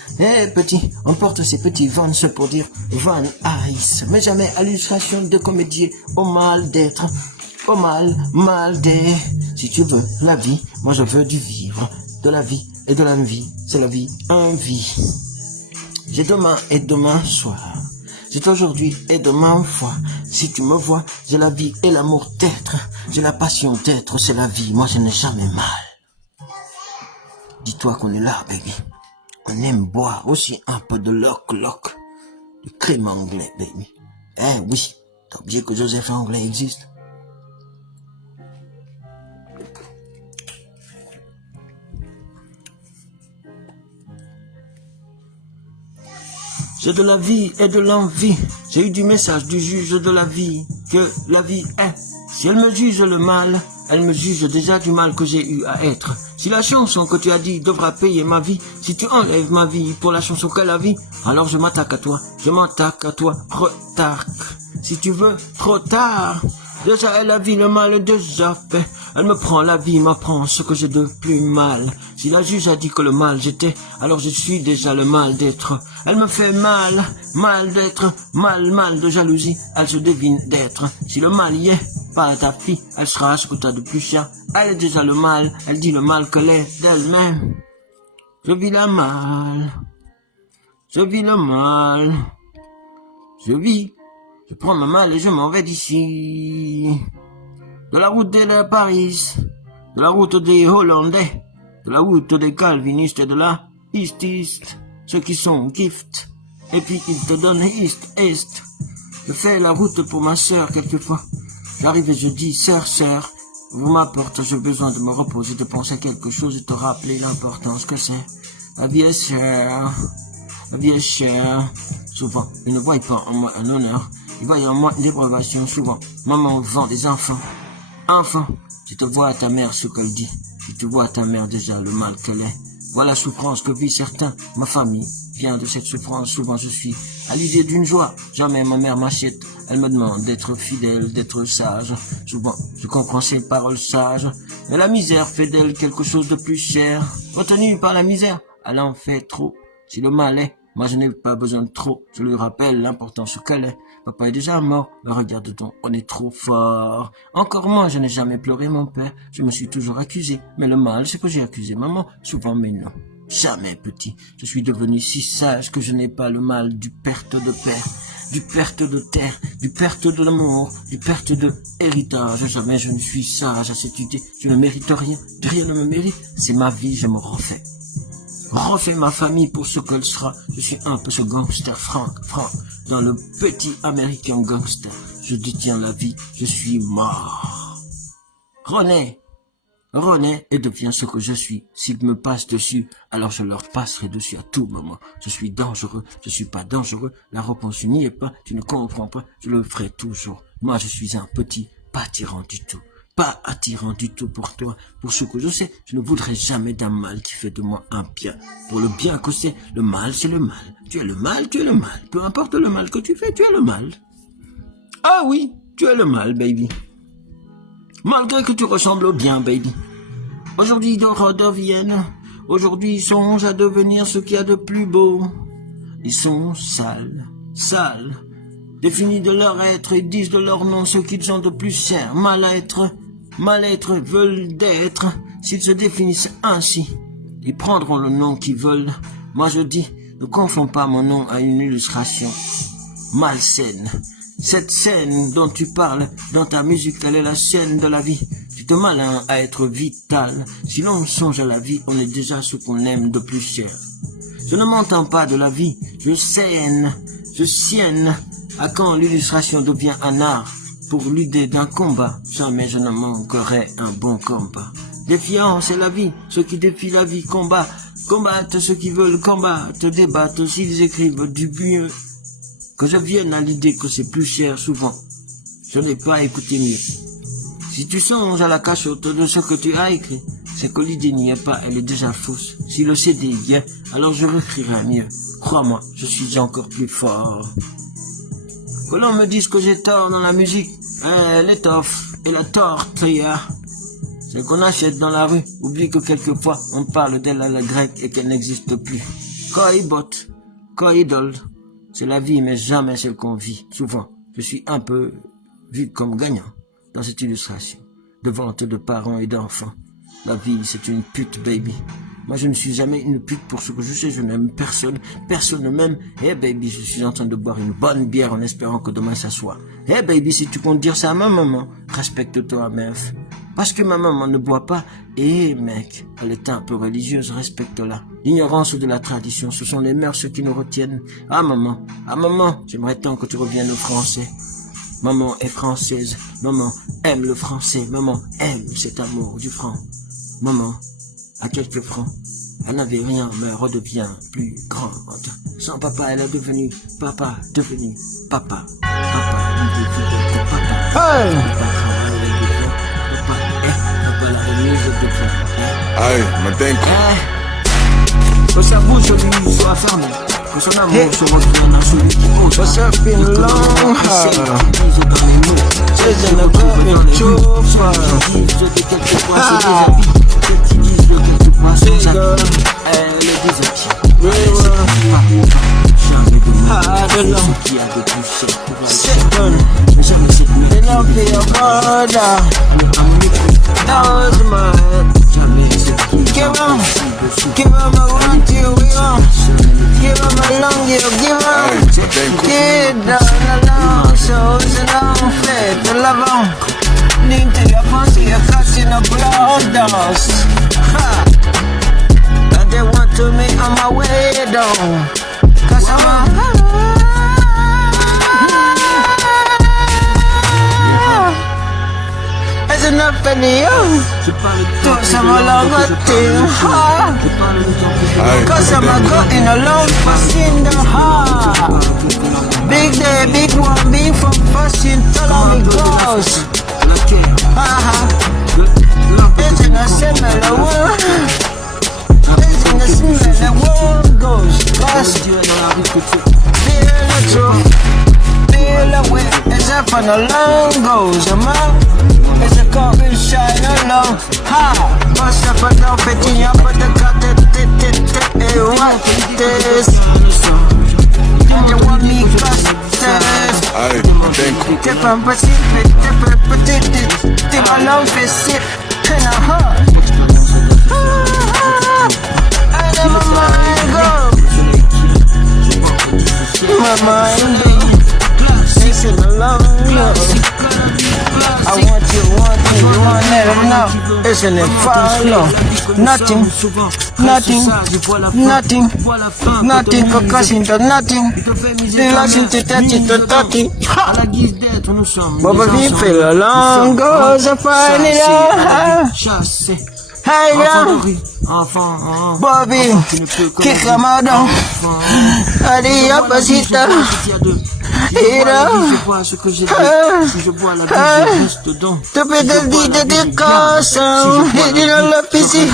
Petit, on porte ces petits vans pour dire Van Ice. Mais jamais à l'illustration de comédie au mal d'être, au mal d'être. Si tu veux la vie, moi je veux du vivre, de la vie et de la vie. C'est la vie, un vie. J'ai demain et demain soir. J'ai aujourd'hui et demain foi. Si tu me vois, j'ai la vie et l'amour d'être. J'ai la passion d'être, c'est la vie. Moi je n'ai jamais mal. Dis-toi qu'on est là, baby. On aime boire aussi un peu de loc, de crème anglais, baby. Oui, t'as oublié que Joseph Anglais existe. J'ai de la vie et de l'envie. J'ai eu du message du juge de la vie, que la vie est. Si elle me juge le mal, elle me juge déjà du mal que j'ai eu à être. Si la chanson que tu as dit devra payer ma vie, si tu enlèves ma vie pour la chanson qu'elle a vie, alors je m'attaque à toi, retard. Si tu veux, trop tard. Déjà elle a vu le mal déjà fait. Elle me prend la vie, m'apprend ce que j'ai de plus mal. Si la juge a dit que le mal j'étais, alors je suis déjà le mal d'être. Elle me fait mal d'être, mal de jalousie, elle se devine d'être. Si le mal y est, parle à ta fille, elle sera ce que t'as de plus cher. Elle est déjà le mal, elle dit le mal qu'elle est d'elle-même. Je vis le mal, je prends ma malle et je m'en vais d'ici. De la route de Paris, de la route des Hollandais, de la route des calvinistes et de la East, ceux qui sont gift, et puis ils te donnent East. Je fais la route pour ma sœur quelquefois. J'arrive et je dis, sœur, vous m'apportez, j'ai besoin de me reposer, de penser à quelque chose et de te rappeler l'importance que c'est. La vie est chère, souvent, ils ne voient pas en moi un honneur, ils voient en moi une dépravation, souvent. Maman vend des enfants, si tu vois à ta mère ce qu'elle dit, si tu vois à ta mère déjà le mal qu'elle est, voilà la souffrance que vit certains, ma famille vient de cette souffrance, souvent je suis à l'idée d'une joie, jamais ma mère m'achète, elle me demande d'être fidèle, d'être sage, souvent je comprends ses paroles sages, mais la misère fait d'elle quelque chose de plus cher, retenue par la misère, elle en fait trop, si le mal est, moi je n'ai pas besoin de trop, je lui rappelle l'importance qu'elle est. Papa est déjà mort, mais regarde donc, on est trop fort. Encore moi, je n'ai jamais pleuré mon père, je me suis toujours accusé. Mais le mal, c'est que j'ai accusé maman, souvent mais non. Jamais petit, je suis devenu si sage que je n'ai pas le mal du perte de père, du perte de terre, du perte de l'amour, du perte de héritage. Jamais je ne suis sage à cette idée, je ne mérite rien ne me mérite, c'est ma vie, je me refais ma famille pour ce qu'elle sera. Je suis un peu ce gangster Frank, dans le petit américain gangster. Je détiens la vie, je suis mort. René, renaît et devient ce que je suis. S'ils me passent dessus, alors je leur passerai dessus à tout moment. Je suis dangereux, je suis pas dangereux. La réponse n'y est pas, tu ne comprends pas, je le ferai toujours. Moi, je suis un petit, pas attirant du tout. Pas attirant du tout pour toi. Pour ce que je sais, je ne voudrais jamais d'un mal qui fait de moi un bien. Pour le bien que c'est, le mal, c'est le mal. Tu es le mal, tu es le mal. Peu importe le mal que tu fais, tu es le mal. Ah oui, tu es le mal, baby. Malgré que tu ressembles au bien, baby. Aujourd'hui, ils redeviennent. Aujourd'hui, ils songent à devenir ce qu'il y a de plus beau. Ils sont sales, sales. Définis de leur être, ils disent de leur nom ce qu'ils ont de plus cher. Mal-être, mal-être veulent d'être. S'ils se définissent ainsi, ils prendront le nom qu'ils veulent. Moi je dis, ne confonds pas mon nom à une illustration malsaine. Cette scène dont tu parles dans ta musique, elle est la scène de la vie. Tu te malin à être vital. Si l'on songe à la vie, on est déjà ce qu'on aime de plus cher. Je ne m'entends pas de la vie, je sienne à quand l'illustration devient un art. Pour l'idée d'un combat, jamais je ne manquerai un bon combat. Défiance est la vie, ceux qui défient la vie combattent ceux qui veulent combattre, débattent s'ils écrivent du mieux. Que je vienne à l'idée que c'est plus cher souvent, je n'ai pas écouté mieux. Si tu songes à la cachette de ce que tu as écrit, c'est que l'idée n'y est pas, elle est déjà fausse. Si le CD est bien, alors je réécrirai mieux. Crois-moi, je suis encore plus fort. Que l'on me dise que j'ai tort dans la musique, l'étoffe et la tortilla, c'est qu'on achète dans la rue. Oublie que quelquefois, on parle d'elle à la grecque et qu'elle n'existe plus. Koibot, koidol. C'est la vie, mais jamais celle qu'on vit. Souvent, je suis un peu vu comme gagnant dans cette illustration de vente de parents et d'enfants. La vie, c'est une pute, baby. Moi, je ne suis jamais une pute pour ce que je sais. Je n'aime personne. Personne ne m'aime. Hey, baby, je suis en train de boire une bonne bière en espérant que demain ça soit. Hey, baby, si tu comptes dire ça à ma maman, respecte-toi, meuf. Parce que ma maman ne boit pas. Eh, mec, elle est un peu religieuse, respecte-la. L'ignorance de la tradition, ce sont les mœurs qui nous retiennent. Ah, maman, j'aimerais tant que tu reviennes au français. Maman est française. Maman aime le français. Maman aime cet amour du franc. Maman a quelques francs. Elle n'avait rien, mais redevient plus grande. Sans papa, elle est devenue papa, devenu papa. Papa, il devient papa. Hey! Aïe, ma dingue. Que sa bouche lui soit fermée, que son amour se retourne à celui qui ose. What's up in long C'est un accord et chauffeur. Qui disent de quelquefois sans habits. Elle les déshabille. Jamais de ce qui a de plus cher pour elle. Jamais cette nuit. They don't feel your brother. Those man. Jamais cette qui Give him a one to you, give him a long you, give him. Kid down the long shows and long fit, the love on. Lean to your pussy, you're catching a blood dust. Ha! And they want to me on my way down. Cause I'm a There's enough in the young. To some long thing, ha. Cause I'm a got in a long passing the heart. Big day, big one, big from passing till on me goes. It's in a similar world. It's in a similar world goes. Cause feel the truth. Feel the way. It's up on the long goes. It's a coffin shine along. Ha! Bust up and down, fitting up with the cut it. What this? And you want me customers. Aïe, dingue. Tip and Pacific, tip along for sip. In a heart. I let my mind go. My mind go. Chasing along. I want you, you want never know. et ce n'est pas long. Nothing, nothing, nothing, nothing, focusing to nothing. Relaxing to touching to nothing. Baba vi fait la langue, goes a fine it out. Hey Bobby, kick a madam. Adi opposita. Tu peux te dire de cossons, et de la physique.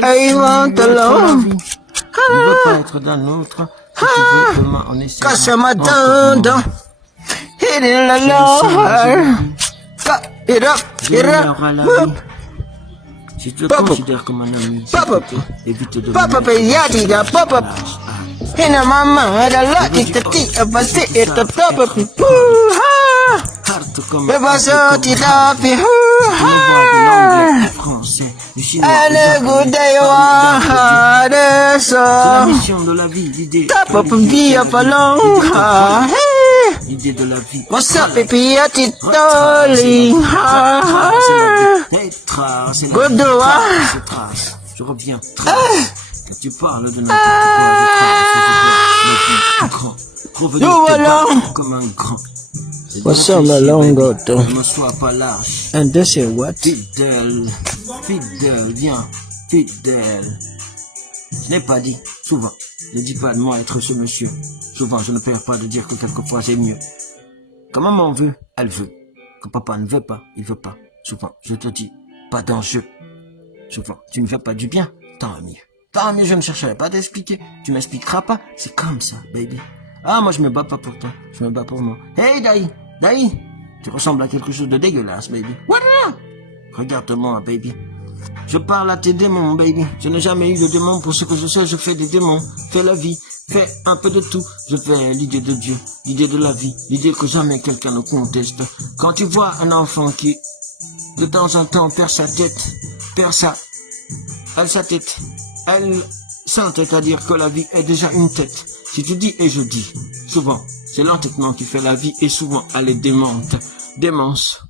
I want alone. Je veux pas être dans l'autre. Si tu veux, comment on essaie. Casse ma dent. Hit it alone. Get up, get up. Si tu le considères comme un ami, Papa, évite de Papa, Yati, Papa. In a mama, the lot is the tea of a city at the top of it. Le basso, tu t'as fait. And good day, one, so. Top of the of a long. L'idée de la vie. What's up, baby? Yati, darling. Good do, Je reviens. Quand tu parles de notre pouvoir, comme un grand. What's up, my long goto? Ne sois pas lâche. And this is what? Fidèle, fidèle, viens, fidèle. Je n'ai pas dit, souvent, ne dis pas de moi être ce monsieur. Souvent, je ne perds pas de dire que quelquefois c'est mieux. Quand maman veut, elle veut. Quand papa ne veut pas, il veut pas. Souvent, je te dis, pas d'enjeu. Souvent, tu ne fais pas du bien, tant mieux. Tant mieux, je ne chercherai pas à t'expliquer. Tu m'expliqueras pas, c'est comme ça, baby. Ah, moi je me bats pas pour toi, je me bats pour moi. Hey, Daï, tu ressembles à quelque chose de dégueulasse, baby. Voilà. Regarde-moi, baby. Je parle à tes démons, baby. Je n'ai jamais eu de démons. Pour ce que je sais, je fais des démons. Fais la vie, fais un peu de tout. Je fais l'idée de Dieu, l'idée de la vie, l'idée que jamais quelqu'un ne conteste. Quand tu vois un enfant qui, de temps en temps, perd sa tête, elle sent, c'est-à-dire que la vie est déjà une tête. Si tu dis et je dis, souvent, c'est l'entêtement qui fait la vie et souvent elle est démence.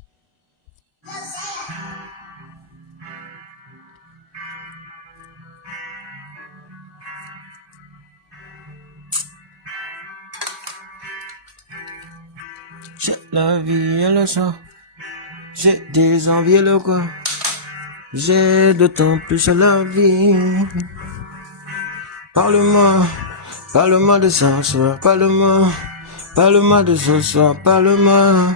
J'ai la vie et le sang, j'ai des envies et le quoi, j'ai d'autant plus la vie. Parle-moi de ce soir, parle-moi de ce soir, parle-moi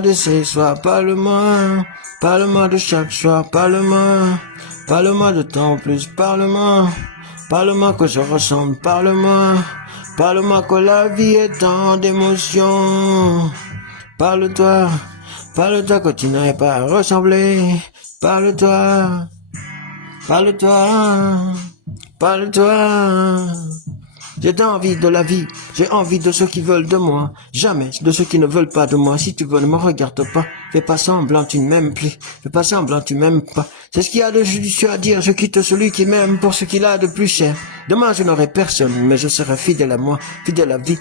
de ce soir, parle-moi de chaque soir, parle-moi de temps plus, parle-moi que je ressemble, parle-moi que la vie est tant d'émotions, parle-toi que tu n'arrives pas à ressembler, parle-toi. J'ai envie de la vie, j'ai envie de ceux qui veulent de moi, jamais de ceux qui ne veulent pas de moi. Si tu veux, ne me regarde pas, fais pas semblant, tu ne m'aimes plus, fais pas semblant, tu m'aimes pas. C'est ce qu'il y a de judicieux à dire, je quitte celui qui m'aime pour ce qu'il a de plus cher. Demain je n'aurai personne, mais je serai fidèle à moi, fidèle à la vie,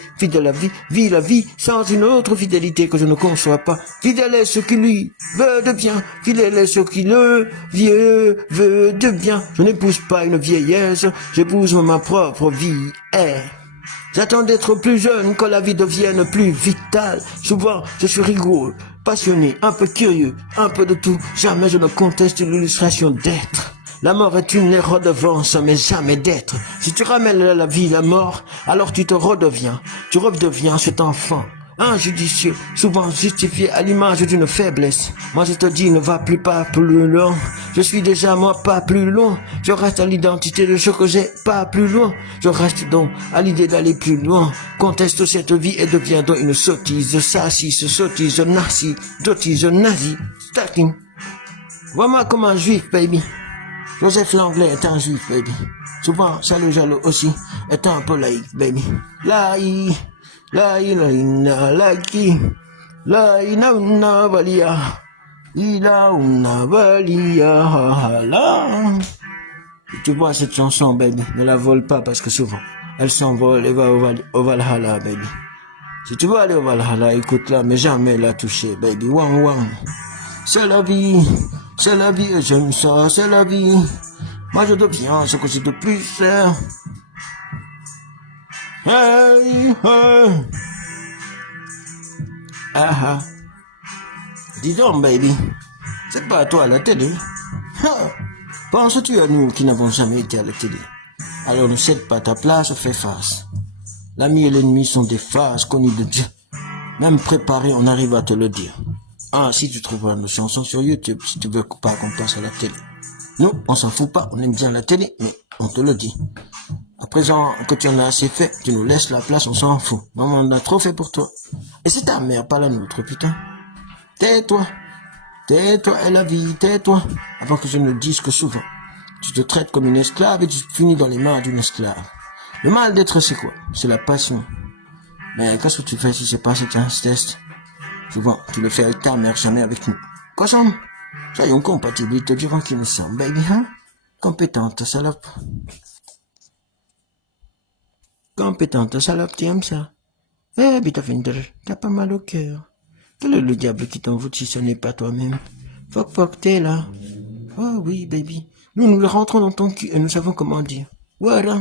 vis la vie sans une autre fidélité que je ne conçois pas. Fidèle est ce qui lui veut de bien, fidèle est ce qui le vieux veut de bien. Je n'épouse pas une vieillesse, j'épouse ma propre vie. J'attends d'être plus jeune, que la vie devienne plus vitale. Souvent, je suis rigoureux, passionné, un peu curieux, un peu de tout. Jamais je ne conteste l'illustration d'être. La mort est une redevance, mais jamais d'être. Si tu ramènes à la vie la mort, alors tu te redeviens. Tu redeviens cet enfant injudicieux, souvent justifié à l'image d'une faiblesse. Moi je te dis, ne va pas plus loin. Je suis déjà moi pas plus loin. Je reste à l'identité de ce que j'ai pas plus loin. Je reste donc à l'idée d'aller plus loin. Conteste cette vie et devient donc une sottise, sassisse, sottise, nazi, dotise, nazi, starting. Vois-moi comme un juif, baby. Joseph Langlais est un juif, baby. Souvent, Salut Jalo aussi est un peu laïque, baby. Laïque. La ina laki, la ina una valia, ina una valia, la. Tu vois cette chanson, baby, ne la vole pas parce que souvent, elle s'envole et va au Valhalla, baby. Si tu veux aller au Valhalla, écoute-la, mais jamais la toucher, baby. Wang wang. C'est la vie, et j'aime ça, c'est la vie. Moi je deviens ce que j'ai de plus cher. Hey, hey. Ah ah. Dis donc, baby, c'est pas à toi à la télé. Penses-tu à nous qui n'avons jamais été à la télé? Alors ne cède pas ta place, fais face. L'ami et l'ennemi sont des phases connues de Dieu. Même préparé, on arrive à te le dire. Ah, si tu trouveras nos chansons sur YouTube, si tu veux pas qu'on passe à la télé. Nous, on s'en fout pas, on aime bien la télé, mais on te le dit. À présent que tu en as assez fait, tu nous laisses la place, on s'en fout. Maman, on a trop fait pour toi. Et c'est ta mère, pas la nôtre, putain. Tais-toi. Tais-toi et la vie, tais-toi. Avant que je ne le dise que souvent. Tu te traites comme une esclave et tu finis dans les mains d'une esclave. Le mal d'être, c'est quoi? C'est la passion. Mais qu'est-ce que tu fais si c'est pas cet test? Souvent, tu le fais avec ta mère, jamais avec nous. Quoi, Sam? Soyons compatibles, ils te diront qui nous sommes, baby, hein? Compétente, salope. Compétente, salope, tu aimes ça? Eh, Bitafinder, t'as pas mal au cœur. Quel est le diable qui t'envoûte si ce n'est pas toi-même? Fuck, t'es là. Oh oui, baby. Nous rentrons dans ton cul et nous savons comment dire. Voilà.